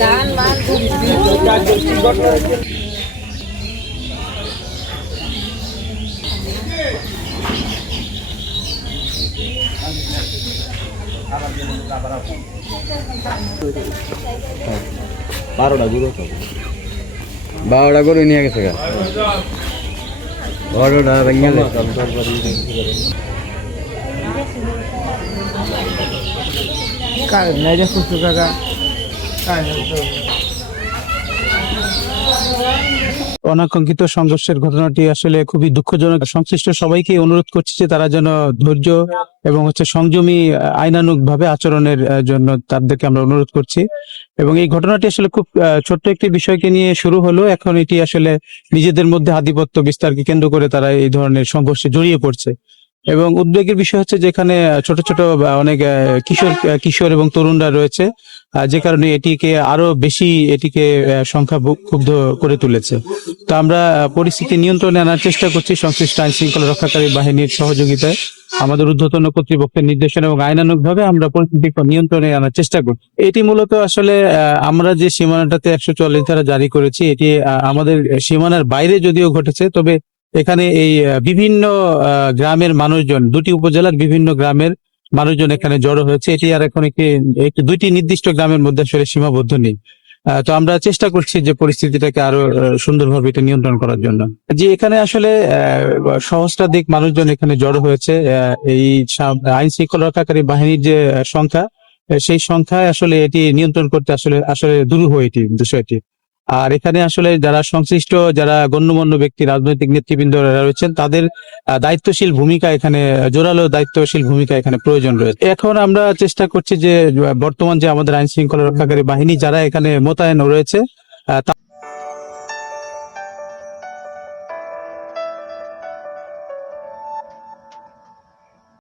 দান মান বারোটা গরু নিয়ে গেছে গা বারোটা বেঙ্গালে অনাকাঙ্ক্ষিত সংঘর্ষের ঘটনাটি আসলে খুবই দুঃখজনক। সংশ্লিষ্ট সবাইকে অনুরোধ করছি যে তারা যেন ধৈর্য এবং সংযমী আইনানুগ ভাবে আচরণের জন্য তাদেরকে আমরা অনুরোধ করছি। এবং এই ঘটনাটি আসলে খুব ছোট্ট একটি বিষয়কে নিয়ে শুরু হলো, এখন এটি আসলে নিজেদের মধ্যে আধিপত্য বিস্তারকে কেন্দ্র করে তারা এই ধরনের সংঘর্ষে জড়িয়ে পড়ছে। এবং উদ্বেগের বিষয় হচ্ছে যেখানে ছোট ছোট অনেক কিশোর এবং তরুণরা রয়েছে, যে কারণে এটিকে আরো বেশি সংখ্যা ক্ষুব্ধ করে তুলেছে। তো আমরা পরিস্থিতি নিয়ন্ত্রণে আনার চেষ্টা করছি সংশ্লিষ্ট আইন শৃঙ্খলা রক্ষাকারী বাহিনীর সহযোগিতায়, আমাদের ঊর্ধ্বতন কর্তৃপক্ষের নির্দেশনা এবং আইনানুগ ভাবে আমরা পরিস্থিতি নিয়ন্ত্রণে আনার চেষ্টা করছি। এটি মূলত আসলে আমরা যে সীমানাটাতে 144 ধারা জারি করেছি, এটি আমাদের সীমানার বাইরে যদিও ঘটেছে, তবে এখানে এই বিভিন্ন গ্রামের মানুষজন, দুটি উপজেলার বিভিন্ন গ্রামের মানুষজন এখানে জড়ো হয়েছে। এটি আর এখন দুইটি নির্দিষ্ট গ্রামের মধ্যে আসলে সীমাবদ্ধ নেই। তো আমরা চেষ্টা করছি যে পরিস্থিতিটাকে আরো সুন্দরভাবে এটা নিয়ন্ত্রণ করার জন্য। যে এখানে আসলে সহস্রাধিক মানুষজন এখানে জড়ো হয়েছে। এই আইন শৃঙ্খলা রক্ষাকারী বাহিনীর যে সংখ্যা, সেই সংখ্যায় আসলে এটি নিয়ন্ত্রণ করতে আসলে আসলে দুরূহ এটি বিষয়টি। আর এখানে আসলে যারা সংশ্লিষ্ট, যারা গণ্যমান্য ব্যক্তি, রাজনৈতিক নেতৃবৃন্দ রয়েছেন, তাদের দায়িত্বশীল ভূমিকা এখানে, জোরালো দায়িত্বশীল ভূমিকা এখানে প্রয়োজন রয়েছে। এখন আমরা চেষ্টা করছি যে বর্তমান যে আমাদের আইন শৃঙ্খলা রক্ষাকারী বাহিনী যারা এখানে মোতায়েন রয়েছে